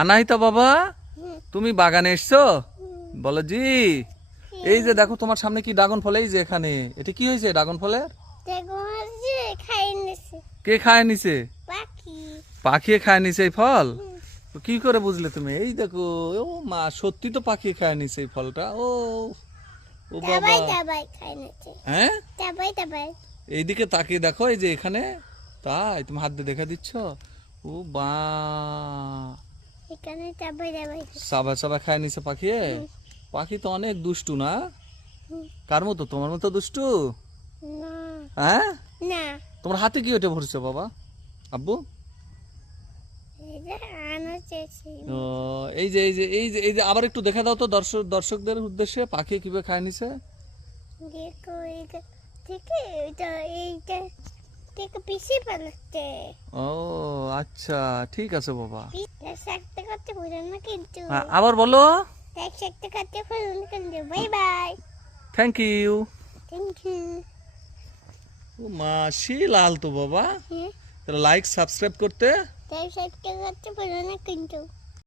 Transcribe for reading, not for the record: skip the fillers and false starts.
আনাহিতা বাবা, তুমি বাগানে এসছো? বলো জি। এই যে দেখো তোমার সামনে কি ড্রাগন ফল, এই যে এখানে এটা কি হয়েছে ড্রাগন ফলের? কে খায় নিছে? পাখি খায় নিছে এই ফল? তো কি করে বুঝলে তুমি? এই দেখো, ও মা, সত্যি তো পাখি খায় নিছে এই ফলটা। ও ও বাবা, হ্যাঁ এইদিকে তাকিয়ে দেখো, এই যে এখানে। তাই তুমি হাত দিয়ে দেখা দিচ্ছ? ও বা, সাবা সাবা খায় নিছে পাখি। পাখি তো অনেক দুষ্টু না? কার মতো? তোমার মতো দুষ্টু? হ্যাঁ, তোমার হাতে কি ওটা ভরছে বাবা, আব্বু? ও, এই যে এই যে এই যে এই যে আবার একটু দেখা দাও তো দর্শকদের উদ্দেশ্যে পাখি কিভাবে খায় নিছে। ও আচ্ছা, ঠিক আছে বাবা। আবার বলো। Thank you. ও মাসি লাল তো বাবা। তাহলে লাইক সাবস্ক্রাইব করতে কিন্তু